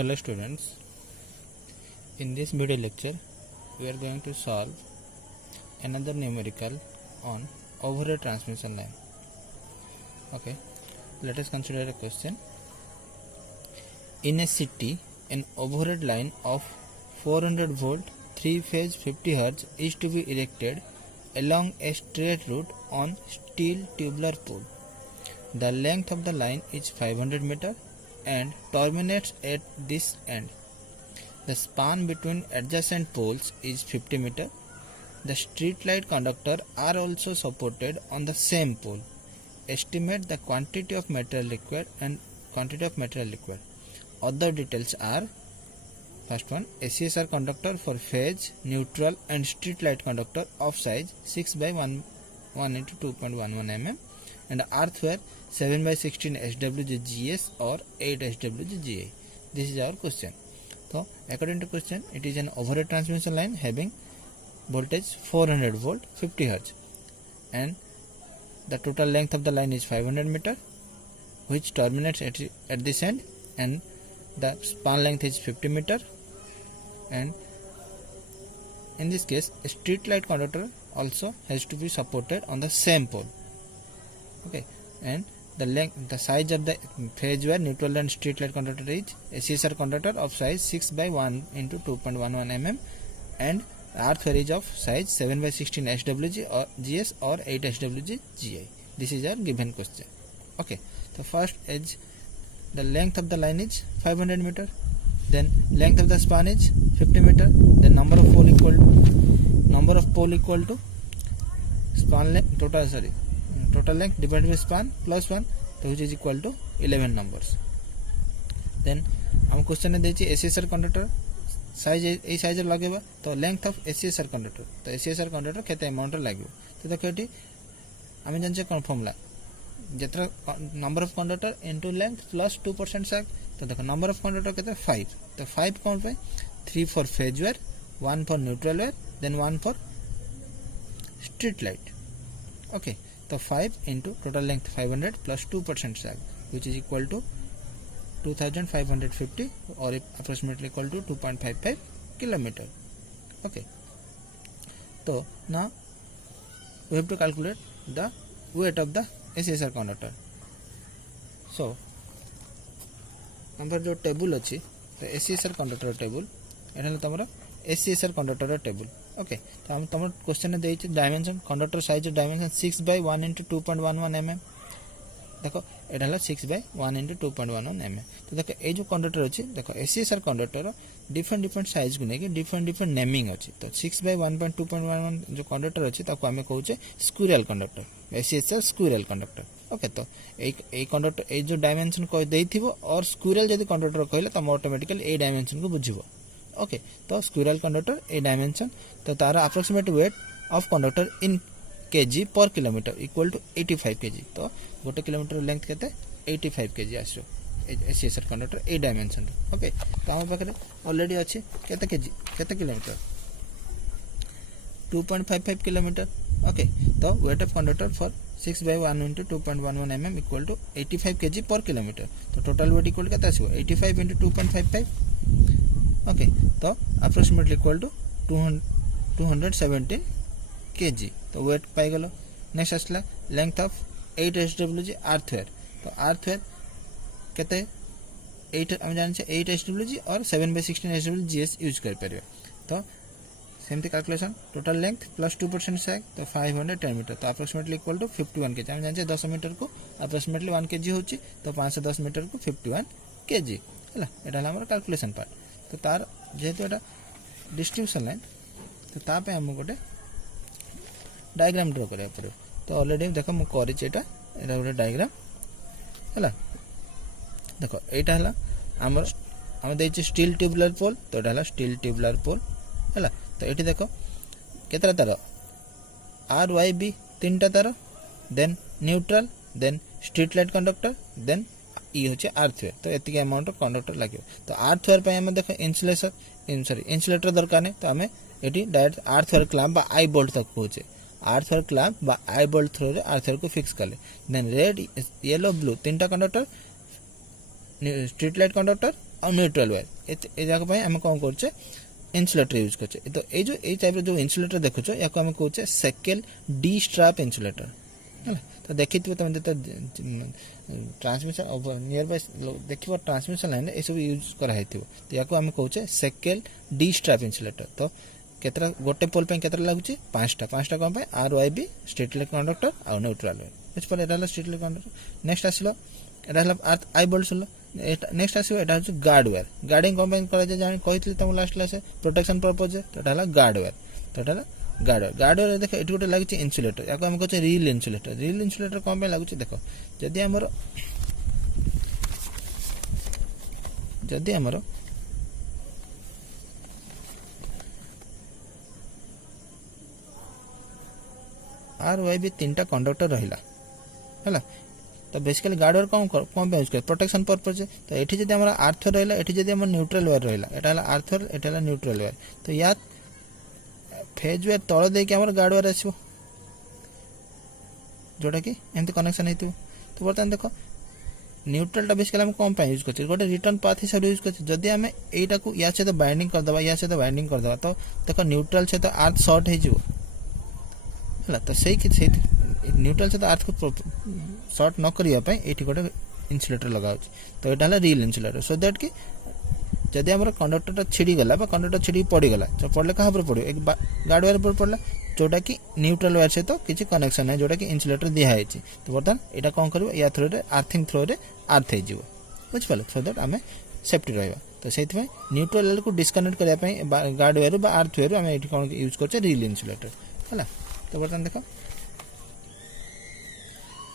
Hello students, in this video lecture we are going to solve another numerical on overhead transmission line. Okay, let us consider a question. In a city, an overhead line of 400 volt 3 phase 50 Hz is to be erected along a straight route on steel tubular pole. The length of the line is 500 meter and terminates at this end. The span between adjacent poles is 50 meter. The street light conductor are also supported on the same pole. Estimate the quantity of material required and quantity of material required. Other details are: first one, ACSR conductor for phase, neutral and street light conductor of size 6 by 1 into 2.11 mm and earthware 7 by 16 SWG GS or 8 SWG GI. This is our question. So according to question, it is an overhead transmission line having voltage 400 volt 50 Hz and the total length of the line is 500 meter, which terminates at this end, and the span length is 50 meter, and in this case a street light conductor also has to be supported on the same pole. Okay, and the size of the phase wire, neutral and street light conductor is ACSR conductor of size 6 by 1 into 2.11 mm and earth wire is of size 7 by 16 SWG or GS or 8 SWG GI. This is our given question. Okay, so first is the length of the line is 500 meter, then length of the span is 50 meter, then number of pole equal to span length total length divided by span plus 1, which is equal to 11 numbers. Then हम question में देछि ACSR conductor size ए size लगेबा तो length of ACSR conductor, तो ACSR conductor केते amount लागो, तो देखो एटी आमे जानछे कोन फॉर्मूला जेतरा number of conductor into length plus 2% sag, तो देखो नंबर ऑफ कंडक्टर केते 5, तो 5 कौन पे 3 for phase wire, 1 for neutral wire, then 1 for street light. Okay, तो 5 into total length 500 plus 2% sag, which is equal to 2550 or approximately equal to 2.55 kilometer. Okay, so now we have to calculate the weight of the ACSR conductor. So number जो table अच्छी तो ACSR conductor table एटा तुम ACSR conductor table. Okay, तो हम तुम question में देछि dimension conductor size dimension 6 by 1 into 2.11 mm. देखो एटा हला 6 by 1 into 2.11 mm. तो देखो ए जो कंडक्टर अछि, देखो ACSR कंडक्टर डिफरेंट साइज को नेके डिफरेंट नेमिंग अछि. तो 6 by 1.2.11 जो कंडक्टर अछि ताको हमें कहउचे squirrel conductor, ACSR squirrel conductor. Okay, तो ए कंडक्टर ए जो डायमेंशन को देथिबो और स्क्विरल जदी कंडक्टर कहले त ऑटोमेटिकली ए डायमेंशन को बुझिबो. ओके, तो स्क्विरल कंडक्टर ए डायमेंशन, तो तार approximate weight of conductor in KG पर किलोमीटर इक्वल टू 85 केजी. तो गोटे किलोमीटर लेंथ केते 85 केजी आसो ACSR conductor A dimension. Okay, तो हम पाखरे ऑलरेडी अछि केते केजी केते किलोमीटर 2.55 किलोमीटर. ओके, तो weight of conductor for 6 by 1 into 2.11 mm equal to 85 kg per kilometer. तो टोटल वेट इक्वल केते आसीबो 85 into 2.55. ओके, तो अप्रोक्सीमेटली इक्वल टू 217 kg. तो वेट पाई गलो. नेक्स्ट आसला लेंथ ऑफ 8 SWG अर्थवेयर. तो अर्थवेयर केते 8 हम जान छे 8 SWG और 7 by 16 SWG GS यूज कर परिबे. तो सेमती calculation total length plus 2% sag, तो 510 मीटर, तो अप्रोक्सीमेटली इक्वल टू 51 kg. हम जान छे 10 मीटर को अप्रोक्सीमेटली 1 kg होची, तो 510 मीटर को 51 kg हला. एटा हमर कैलकुलेशन पार्ट. तो तार जेहेतु एटा डिस्ट्रीब्यूशन लाइन, तो ता पे हम गोटे डायग्राम ड्रा करिया पड़ो. तो ऑलरेडी देखो मु करि छि एटा गोटे डायग्राम हला. देखो एटा हला हमर हम देइ छि स्टील ट्यूबुलर पोल, तो एटा हला स्टील ट्यूबुलर पोल हला. तो एठी देखो केतरा तार RYB 3टा तार, then neutral, then street light conductor, then ई होचे अर्थवेयर. तो एतिके अमाउंट ऑफ कंडक्टर लागियो. तो अर्थवेयर पे हम देखो इंसुलेटर दरकार नै, तो हमें एटी डायरेक्ट अर्थवेयर क्लैंप बा आई बोल्ट तक पहुंचे. अर्थवेयर क्लैंप बा आई बोल्ट थ्रू रे अर्थवेयर को फिक्स करले. देन रेड येलो ब्लू 3टा कंडक्टर स्ट्रीट लाइट कंडक्टर और न्यूट्रल वायर ए जाक आम कौन कर इन्सुलेटर यूज कर। तो ये जो ए टाइप जो इन्सुलेटर देखुच या आम कहे सेकेल डी स्ट्राप इन्सुलेटर है। तो देखी तुम जो ट्रांसमिशन नियर बाय देख ट्रांसमिशन लाइन ये सब यूज कराई तो या आम कहे सेकेल डी स्ट्राप इन्सुलेटर। तो केतरा गोटे पोल पे केतरा लगुच पांचटा कौन पे R Y B straight line conductor आ न्यूट्रल वायर बुझे एटा स्ट्रेट लाइन कंडक्टर। नेक्स्ट आसलो एटा अर्थ आई बोल्ट सुन। नेक्स्ट आसो एटा हूँ गार्ड वायर गार्डिंग कौन कही तुम लास्ट क्लास प्रोटेक्शन पर्पज तो गार्ड वायर। तो गार्ड वायर देख ये गोटे लगे इन्सुलेटर या आम कहे रिल इन्सुलेटर। रिल इन्सुलेटर कौन पे लगुच देख जदि आमर आर वाई भी तीन टा कंडक्टर रहा है। तो बेसिकली गार्ड वायर कौन पे यूज कर प्रोटेक्शन पर्पज। तो ये जब आम आर्थ वायर रहा ये जब न्यूट्रल वायर रहा है आर्थ वायर एटा न्यूट्रल वायर। तो या फेज वायर तल देके आम गार्ड वायर आसो जोटा कि एमती कनेक्शन हो। तो बर्तमान देख न्यूट्रलटा बेसिकली आम कौन यूज कर गोटे रिटर्न पाथ हिसाब से यूज कर। जदि आम यटा को या सहित बाइंडिंग करदे या सहित बाइंडिंग करदे तो देख न्यूट्रल सहित आर्थ सर्ट हो। तो सही न्यूट्रल सहित आर्थ को सर्ट न करने ये गोटे इन्सुलेटर लगा। तो यहाँ रियल इन्सुलेटर सो दैट कि जदि आम कंडक्टर छिड़गला कंडक्टर छिड़ी पड़गला तो पड़े क्या पड़ो एक गार्ड वायर पर पड़ा जोटा कि न्यूट्रल वायर सहित किसी कनेक्शन है जोटा कि इन्सुलेटर दिखाई। तो बर्तमान यहाँ कौन कर या थ्रो आर्थिंग थ्रो आर्थ हो बुझिपाल सो दैट आम सेफ्टी रहा। तो से न्यूट्रल वायर को डिस्कनेक्ट करने गार्ड वायर आर्थ वायर आम ये कौन यूज कर रियल इन्सुलेटर है। तो बर्तमान देख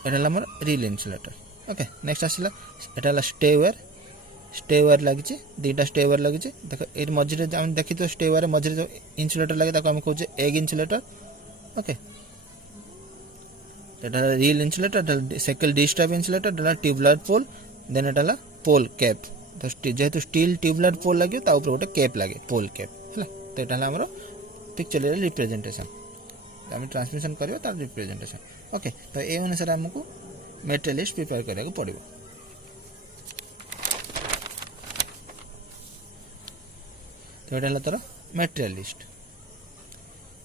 यहाँ रियल इन्सुलेटर। ओके नेक्स्ट आसला यहाँ स्टे वायर लगी दीटा स्टे वायर लगी देख ये मझे देखी तो स्टे वायर मझे जो इन्सुलेटर लगे आम कहे egg insulator. Okay reel insulator shackle D strap insulator tubular pole then यहाँ पोल कैप। तो जेहेतु स्टील ट्यूबुलर पोल लगे गोटे कैप लगे पोल कैप है। तो यहाँ आम पिक्चर रिप्रेजेंटेशन आम ट्रांसमिशन कर तार रिप्रेजेंटेशन। ओके तो ये अनुसार आमको मेटेरियल लिस्ट प्रिपेयर करने पड़ो। तो ये तोर मेटेरियल लिस्ट।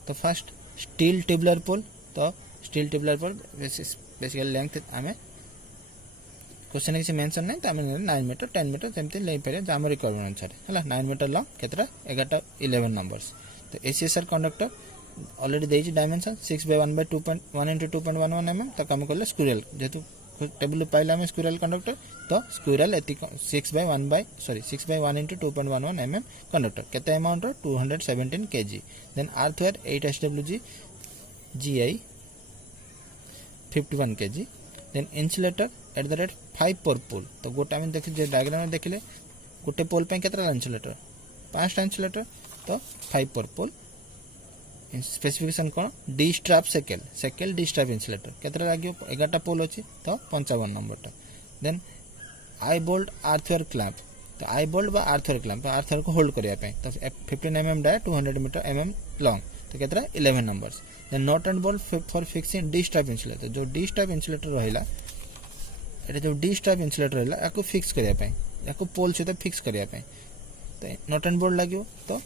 तो फर्स्ट स्टील ट्यूबुलर पोल। तो स्टील ट्यूबुलर पोल बेसिकली लेंथ आम क्वेश्चन किसी मेंशन नहीं तो आम 9 मीटर 10 मीटर जमती लेपारे आम रिक्वायरमेंट अनुसार है 9 मीटर लॉन्ग केतरा 11 नंबर्स। तो ACSR conductor already देइछि dimension 6/1/2.1 into 2.11 mm तक आम कले स्क्विरल जेहेतु टेबल पाइले आम स्क्विरल कंडक्टर। तो स्क्विरल 6/1 into 2.11 mm कंडक्टर केते amount 217 kg। Then earth wire 8 SWG GI 51 kg। Then insulator @ 5 पर पोल। तो गोटे आम देखिए डायग्राम में देखिले गोटे पोल पे केतरा इन्सुलेटर 5टा इन्सुलेटर। तो 5 पर पोल। स्पेसिफिकेशन कौन D strap shackle D strap insulator केतरा लगे 11टा पोल अच्छी तो 55 नंबरटा। Then eye bolt earth wire clamp. तो eye bolt earth wire clamp earth wire को होल्ड करने तो 15 mm dia 200 meter mm long तो केतरा 11 numbers. Then nut and bolt for fixing D strap insulator. जो डी स्ट्राप इन्सुलेटर रहा जो D strap insulator रहा या फिक्स करने या पोल सहित फिक्स करने तो नॉट एंड बोल्ट लगे तो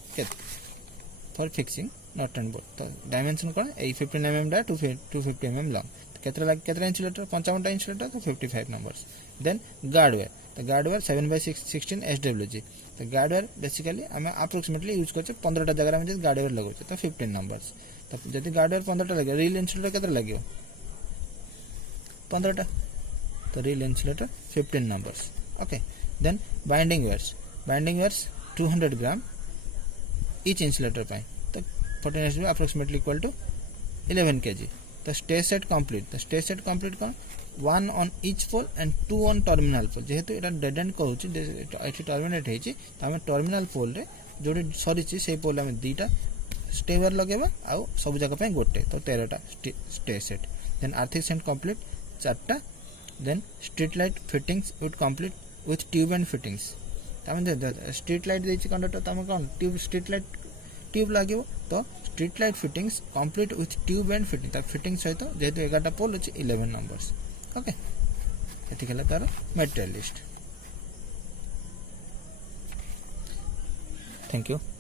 for fixing not and bolt. तो डायमेंशन कौन 15 mm डाया 250 mm लॉन्ग। तो केतरा इन्सुलेटर 55टा इन्सुलेटर तो 55 नंबर्स। Then guard wire. तो गार्ड वायर 7/16 SWG। तो गार्ड वायर बेसिकली आम अप्रोक्सीमेटली यूज कर 15टा जगह में गार्ड वायर लगे तो 15 नंबर्स। तो जब गार्ड वायर 15टा लगे रियल इन्सुलेटर केतरा लगे 15टा। तो reel insulator 15 numbers. Okay then binding wires 200 gram each insulator पाए। तो 14 अप्रोक्सीमेटली इक्वल टू 11 kg। तो स्टे सेट कंप्लीट। तो स्टे सेट कंप्लीट कौन 1 on each pole and 2 on terminal pole. जेहेतु यहाँ डेड एंड कहूँ टर्मिनेट होती तो आम टर्मिनल पोल रे जो सरी से पोल आम 2टा स्टे वायर लगेगा आउ सब जगह गोटे तो 13टा stay set. Then earthing set complete 4टा। Then street light fittings with complete with tube and fittings. Street light देती कंडक्टर तो आम कौन ट्यूब स्ट्रीट लाइट ट्यूब लगे तो street light fittings complete with tube and fitting fitting सहित जेहेतु 11टा पोल अच्छे 11 नंबर्स। ओके ये तार मेटेरियल लिस्ट। Thank you.